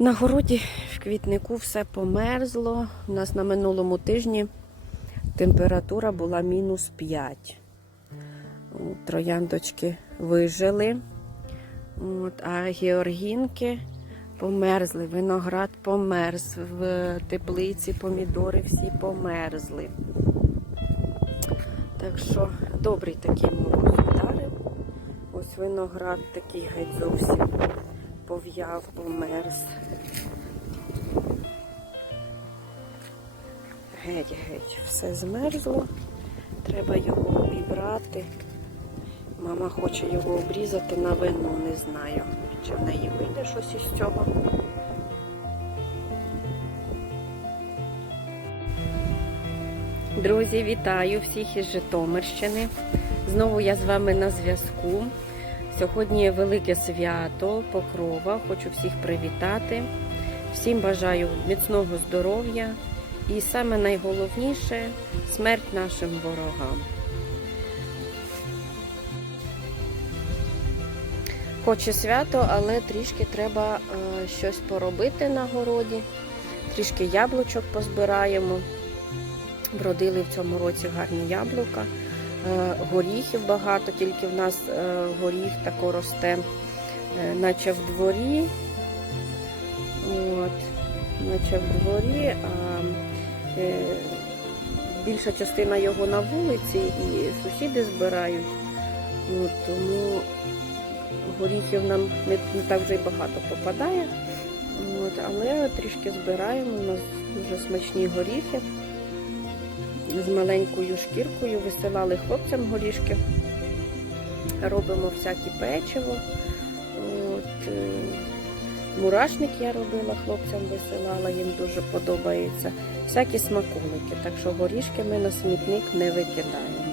На городі в квітнику все померзло. У нас на минулому тижні температура була мінус 5. Трояндочки вижили. От, а георгінки померзли, виноград померз, в теплиці помідори всі померзли. Так що добрий такий мороз вдарив. Ось виноград такий геть зовсім пов'яв, померз. Геть, геть, все змерзло. Треба його обібрати. Мама хоче його обрізати на вино, не знаю, чи в неї вийде щось із цього. Друзі, вітаю всіх із Житомирщини. Знову я з вами на зв'язку. Сьогодні велике свято Покрова. Хочу всіх привітати. Всім бажаю міцного здоров'я і саме найголовніше смерть нашим ворогам. Хоч і свято, але трішки треба е, щось поробити на городі. Трішки яблучок позбираємо. Вродили в цьому році гарні яблука. Е, горіхів багато, тільки в нас е, горіх тако росте, е, наче в дворі. От, наче в дворі, а більша частина його на вулиці і сусіди збирають. От, тому горіхів нам не, не так вже й багато попадає. От, але трішки збираємо. У нас дуже смачні горіхи з маленькою шкіркою, висилали хлопцям горішки, робимо всякі печиво. От, е, мурашник я робила, хлопцям висилала, їм дуже подобається. Всякі смаколики, так що горішки ми на смітник не викидаємо.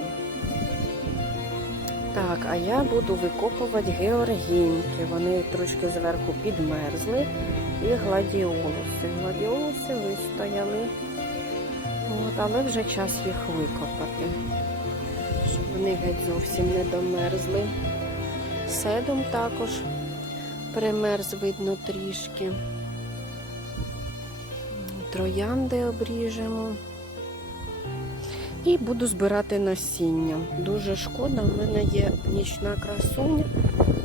Так, а я буду викопувати георгінки. Вони трошки зверху підмерзли. І гладіолуси. Гладіолуси вистояли. От, але вже час їх викопати, щоб вони геть зовсім не домерзли. Седом також примерз видно трішки. Троянди обріжемо. І буду збирати насіння. Дуже шкода, в мене є нічна красуня.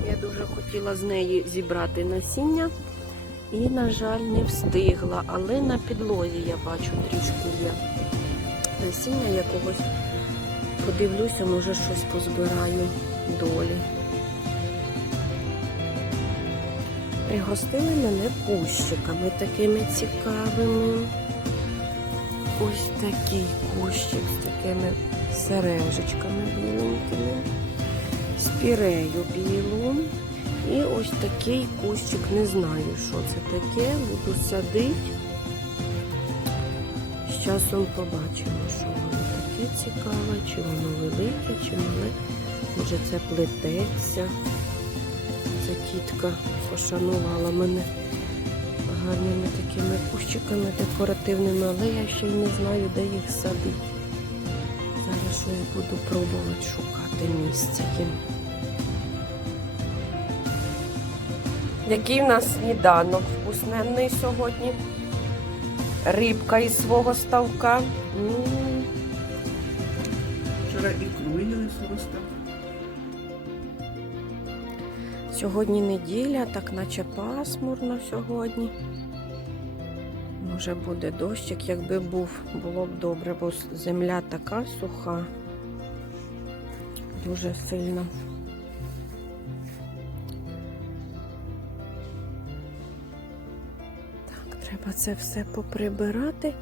Я дуже хотіла з неї зібрати насіння. І, на жаль, не встигла, але на підлозі я бачу трішки є насіння якогось. Подивлюся, може щось позбираю долі. Пригостили мене кущиками такими цікавими. Ось такий кущик з такими сережечками біленькими, спірею білу. Ось такий кущик, не знаю, що це таке, буду садити. З часом побачимо, що воно таке цікаве, чи воно велике, чи мале. Може це плететься. Ця тітка пошанувала мене гарними такими кущиками декоративними, але я ще й не знаю, де їх садити. Зараз щось буду пробувати шукати місце їм. Який в нас сніданок вкусненний сьогодні? Рибка із свого ставка. М, Вчора ікру їли просто. Сьогодні неділя, так наче пасмурно сьогодні. Може буде дощик, якби був, було б добре, бо земля така суха, дуже сильно. Треба це все поприбирати.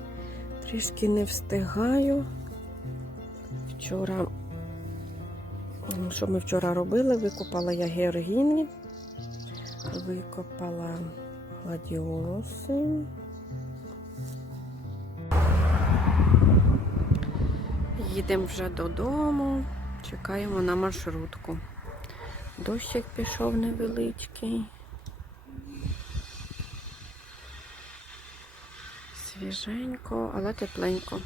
Трішки не встигаю. Вчора Ну, Що ми вчора робили? Викопала я георгіни, викопала гладіолуси. Їдемо вже додому, чекаємо на маршрутку. Дощик пішов невеличкий. Свіженько, але тепленько.